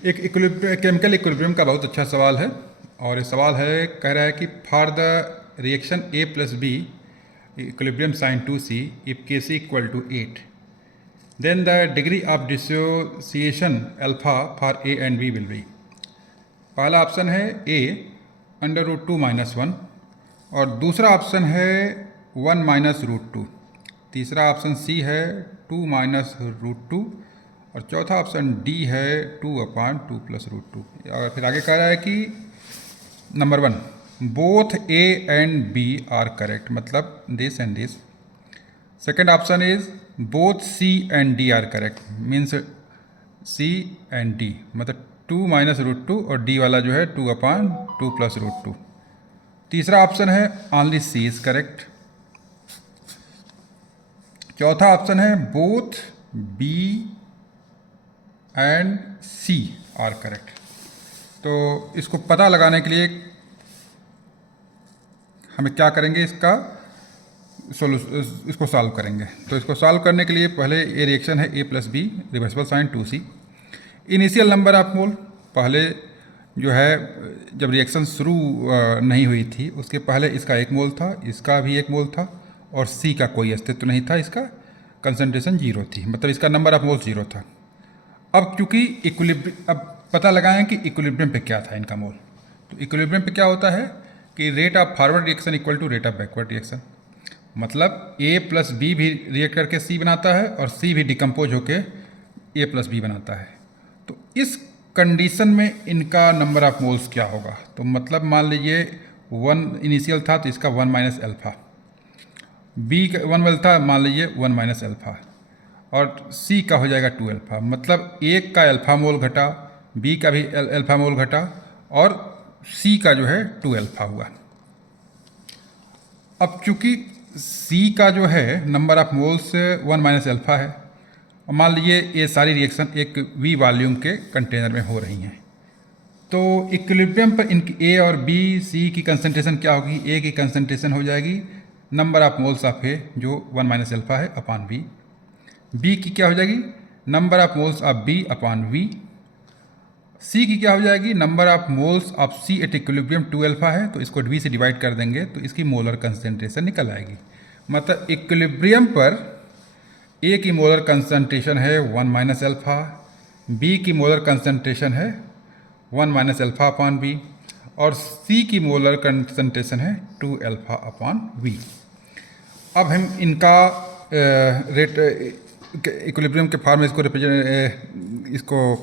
एक chemical equilibrium का बहुत अच्छा सवाल है। और ये सवाल है, कह रहा है कि for the reaction A plus B equilibrium sign 2C if Kc equal to 8, then the degree of dissociation alpha for A and B will be. पहला ऑप्शन है A √2 - 1, और दूसरा ऑप्शन है 1 - √2, तीसरा ऑप्शन C है 2 - √2, और चौथा ऑप्शन डी है 2/2 + √2। और फिर आगे कह रहा है कि number 1, both A and B are correct, मतलब this and this. Second option is both C and D are correct, means C and D, मतलब 2 - √2 और D वाला जो है 2/2 + √2। तीसरा ऑप्शन है ओनली C इज करेक्ट। चौथा ऑप्शन है both B and C are correct. तो इसको पता लगाने के लिए हमें क्या करेंगे, इसको सॉल्व करेंगे। तो इसको सॉल्व करने के लिए पहले ये रिएक्शन है A plus B reversible sign 2C। Initial number of mole, पहले जो है जब रिएक्शन शुरू नहीं हुई थी उसके पहले इसका 1 मोल था, इसका भी 1 मोल था, और C का कोई अस्तित्व नहीं था, इसका कंसंट्रेशन 0 थी, मतलब इसका नंबर ऑफ मोल्स 0 था। अब क्योंकि अब पता लगाएं कि इक्विलिब्रियम पे क्या था इनका मोल। तो इक्विलिब्रियम पे क्या होता है कि rate of forward reaction equal to rate of backward reaction, मतलब A प्लस बी भी रिएक्ट करके C बनाता है और C भी डिकम्पोज होके A प्लस बी बनाता है। तो इस कंडीशन में इनका नंबर ऑफ मोल्स क्या होगा, तो मतलब मान लीजिए 1 इनिशियल था तो इसका 1 - अल्फा, B का 1 वेल था, मान लीजिए 1 - अल्फा, और C का हो जाएगा 2 अल्फा, मतलब एक का अल्फा मोल घटा, B का भी अल्फा मोल घटा, और C का जो है 2 अल्फा हुआ। अब चूंकि C का जो है नंबर ऑफ मोल्स 1 - अल्फा है, और मान लीजिए ये सारी रिएक्शन एक V वॉल्यूम के कंटेनर में हो रही हैं, तो इक्विलिब्रियम पर इनकी A और B C की कंसंट्रेशन क्या होगी, A की कंसंट्रेशन हो जाएगी number of moles of A जो 1 - अल्फा है अपॉन V, B की क्या हो जाएगी number of moles of B upon V, C की क्या हो जाएगी number of moles of C at equilibrium 2 alpha है, तो इसको V से डिवाइड कर देंगे तो इसकी मोलर कंसंट्रेशन निकल आएगी। मतलब इक्विलिब्रियम पर A की मोलर कंसंट्रेशन है 1 - अल्फा, B की मोलर कंसंट्रेशन है 1 - अल्फा अपॉन B, और C की मोलर कंसंट्रेशन है 2 अल्फा अपॉन V। अब हम इनका रेट इक्विलिब्रियम के फॉर्म में इसको इसको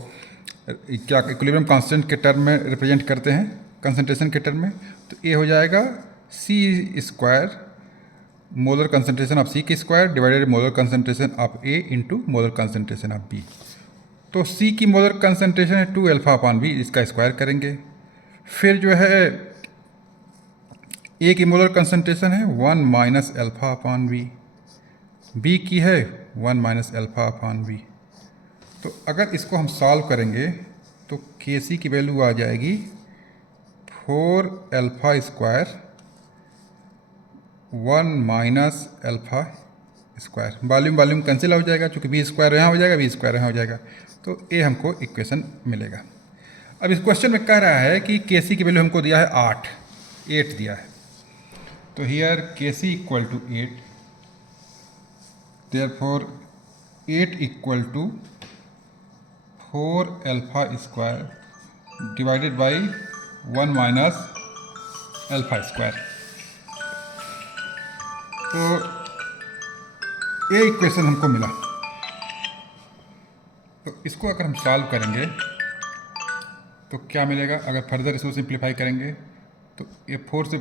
क्या इक्विलिब्रियम कांस्टेंट के टर्म में रिप्रेजेंट करते हैं, कंसंट्रेशन के टर्म में। तो ये हो जाएगा C² molar concentration of C की square divided molar concentration of A into molar concentration of B। तो C की मोलर कंसंट्रेशन है 2 अल्फा अपॉन B, इसका स्क्वायर करेंगे। फिर जो है A की मोलर कंसंट्रेशन है 1 - अल्फा अपॉन B, B की है 1 - अल्फा अपॉन B। तो अगर इसको हम सॉल्व करेंगे तो Kc की वैल्यू आ जाएगी 4 alpha square 1 - alpha square, volume volume cancel हो जाएगा, चूँकि B स्क्वायर यहाँ हो जाएगा, B स्क्वायर यहाँ हो जाएगा, तो ये हमको इक्वेशन मिलेगा। अब इस क्वेश्चन में कह रहा है कि Kc की वैल्यू हमको दिया है 8 दिया है, तो here Kc equal to 8, therefore 8 equal to 4 alpha square divided by 1 - alpha square. तो ये इक्वेशन हमको मिला। तो इसको अगर हम सॉल्व करेंगे तो क्या मिलेगा, अगर फर्दर इसको सिंप्लीफाई करेंगे तो ये 4 से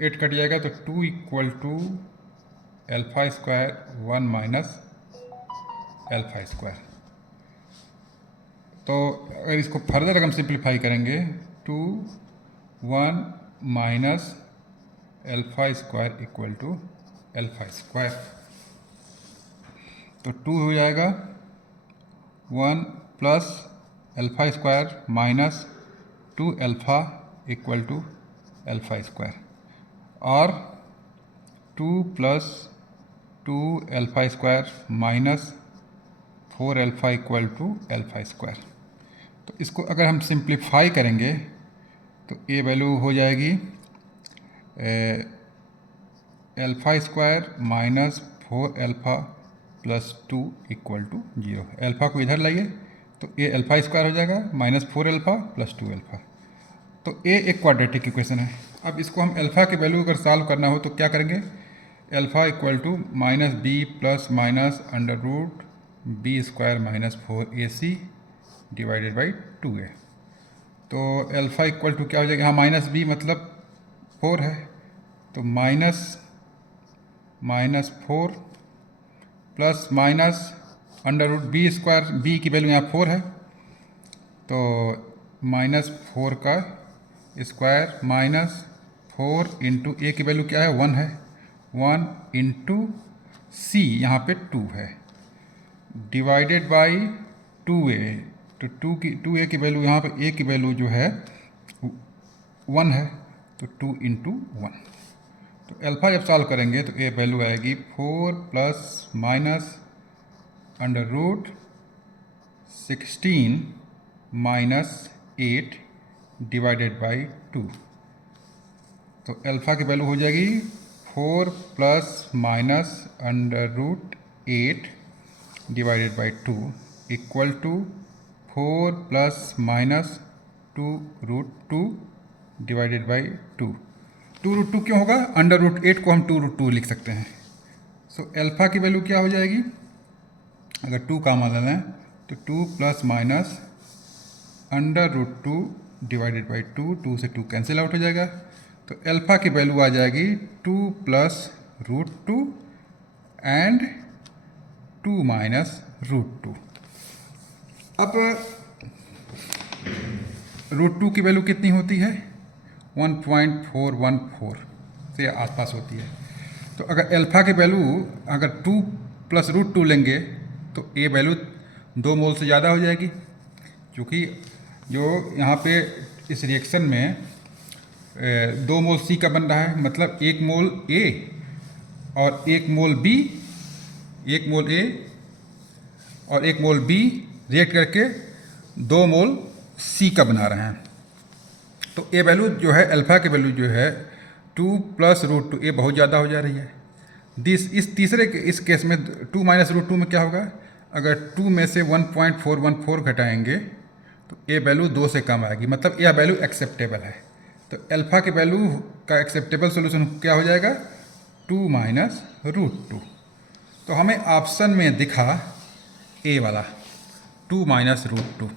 8 कट जाएगा, तो 2 equal to alpha square 1 - alpha square. तो अगर इसको फर्दर अगर हम सिंप्लीफाई करेंगे 2 1 - alpha square equal to alpha square, तो 2 हो जाएगा 1 plus alpha square minus 2 alpha equal to alpha square, और 2 plus 2 alpha square minus 4 alpha equal to alpha square. तो इसको अगर हम सिंप्लीफाई करेंगे तो ये वैल्यू हो जाएगी alpha square minus 4α plus 2 equal to 0। Alpha को इधर लाइए तो ये अल्फ़ा स्क्वायर हो जाएगा माइनस 4α प्लस 2α। तो ये एक क्वाड्रेटिक इक्वेशन है। अब इसको हम अल्फ़ा के वैल्यू अगर सॉल्व करना हो तो क्या करेंगे, alpha equal to minus B plus minus under root B square minus 4ac divided by 2a। तो अल्फ़ा इक्वल टू क्या हो जाएगा, यहाँ माइनस बी मतलब 4 है, तो minus 4 plus minus under root B square, B की वैल्यू यहाँ 4 है तो माइनस 4 का स्क्वायर माइनस 4 इंटू ए की वैल्यू क्या है 1 है, 1 इंटू सी यहाँ पे 2 है डिवाइडेड बाई 2a। तो 2a की वैल्यू यहाँ पे a की वैल्यू जो है 1 है तो 2 इंटू 1। तो अल्फ़ा जब सॉल्व करेंगे तो ये वैल्यू आएगी 4 plus minus under root 16 minus 8 divided by 2। तो अल्फ़ा की वैल्यू हो जाएगी 4 plus minus under root 8 divided by 2 equal to 4 plus minus 2 root 2 divided by 2। 2 root 2 क्यों होगा, अंडर रूट 8 को हम 2 रूट 2 लिख सकते हैं। सो अल्फ़ा की वैल्यू क्या हो जाएगी, अगर 2 का मान लें तो 2 plus minus under root 2 divided by 2, 2 से 2 कैंसिल आउट हो जाएगा। तो अल्फ़ा की वैल्यू आ जाएगी 2 plus root 2 and 2 minus root 2। अब रूट 2 की वैल्यू कितनी होती है, 1.414 से आसपास होती है। तो अगर अल्फ़ा की वैल्यू अगर 2 प्लस रूट 2 लेंगे तो ये वैल्यू 2 मोल से ज़्यादा हो जाएगी, क्योंकि जो यहाँ पे इस रिएक्शन में 2 मोल सी का बन रहा है, मतलब 1 मोल ए और 1 मोल बी, 1 मोल ए और 1 मोल बी रिएक्ट करके 2 मोल सी का बना रहे हैं। तो ये वैल्यू जो है अल्फ़ा की वैल्यू जो है 2 प्लस रूट 2 ये बहुत ज़्यादा हो जा रही है। इस तीसरे इस केस में 2 माइनस रूट 2 में क्या होगा, अगर 2 में से 1.414 घटाएंगे तो ये वैल्यू 2 से कम आएगी, मतलब यह वैल्यू एक्सेप्टेबल है। तो अल्फ़ा के वैल्यू का एक्सेप्टेबल सोल्यूशन क्या हो जाएगा, 2 माइनस रूट 2। तो हमें ऑप्शन में दिखा ए वाला 2 माइनस रूट 2।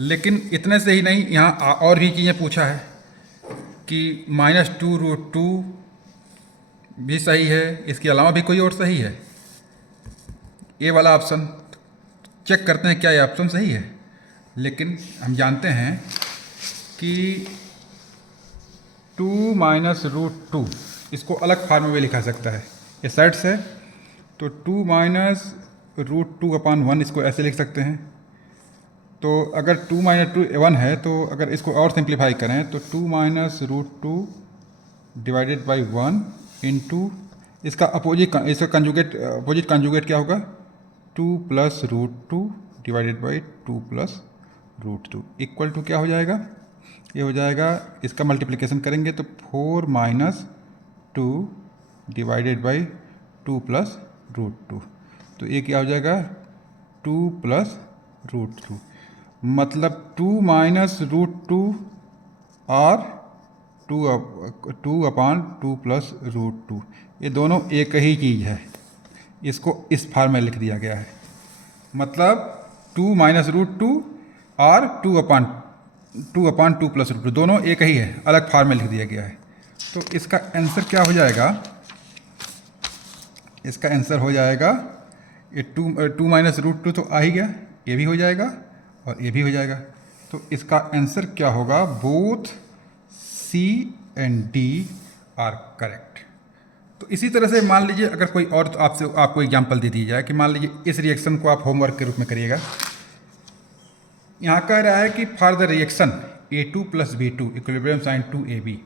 लेकिन इतने से ही नहीं, यहाँ और भी चीज़ें पूछा है कि माइनस 2 रूट 2 भी सही है, इसके अलावा भी कोई और सही है, ए वाला ऑप्शन चेक करते हैं क्या ये ऑप्शन सही है। लेकिन हम जानते हैं कि 2 माइनस रूट 2 इसको अलग फार्म में लिखा सकता है, ये सेट्स है तो 2 माइनस रूट 2 अपॉन 1 इसको ऐसे लिख सकते हैं। तो अगर 2 माइनस 2 1 है तो अगर इसको और सिंप्लीफाई करें तो 2 minus root 2 divided by 1 into इसका इसका अपोजिट कंजुगेट क्या होगा, 2 plus root 2 divided by 2 plus root 2 equal to क्या हो जाएगा, ये हो जाएगा, इसका मल्टीप्लिकेशन करेंगे तो 4 minus 2 divided by 2 plus root 2। तो ये क्या हो जाएगा, 2 प्लस रूट 2, मतलब 2 माइनस रूट 2 और 2 अपॉन 2 प्लस रूट 2, ये दोनों एक ही चीज़ है, इसको इस फार्म में लिख दिया गया है। मतलब 2 माइनस रूट 2 और 2 अपॉन 2 प्लस रूट 2 दोनों एक ही है, अलग फार्म में लिख दिया गया है। तो इसका आंसर क्या हो जाएगा, इसका आंसर हो जाएगा ये 2 माइनस रूट 2 तो आ ही गया, ये भी हो जाएगा और ये भी हो जाएगा। तो इसका आंसर क्या होगा, both C and D are correct. तो इसी तरह से मान लीजिए अगर कोई और तो आपको एग्जांपल दे दी जाए कि मान लीजिए इस रिएक्शन को आप होमवर्क के रूप में करिएगा। यहाँ कह रहा है कि for the reaction A2 plus B2 equilibrium sign 2AB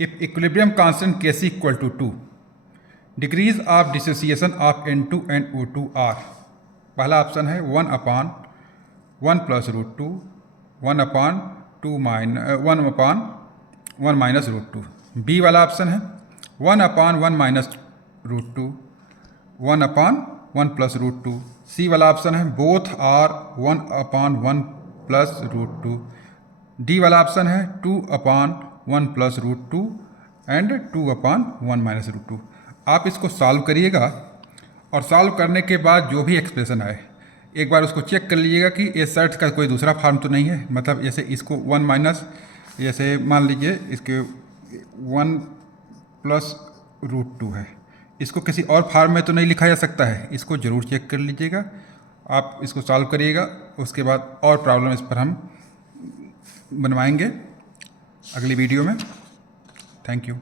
if equilibrium constant Kc equal to 2 degrees of dissociation of N2 and O2 are, पहला ऑप्शन है 1 upon 1 plus root two, 1 upon 1 minus root two. B वाला option है 1 upon 1 minus root two, 1 upon 1 plus root two. C वाला option है both are 1 upon 1 plus root to. D वाला option है 2 upon 1 plus root two and 2 upon 1 minus root two. आप इसको solve करिएगा और सॉल्व करने के बाद जो भी एक्सप्रेशन आए एक बार उसको चेक कर लीजिएगा कि ये सर्ट का कोई दूसरा फार्म तो नहीं है। मतलब जैसे इसको 1 माइनस, जैसे मान लीजिए इसके 1 प्लस रूट टू है, इसको किसी और फार्म में तो नहीं लिखा जा सकता है। इसको ज़रूर चेक कर लीजिएगा, आप इसको सॉल्व करिएगा। उसके बाद और प्रॉब्लम इस पर हम बनवाएंगे अगली वीडियो में। Thank you.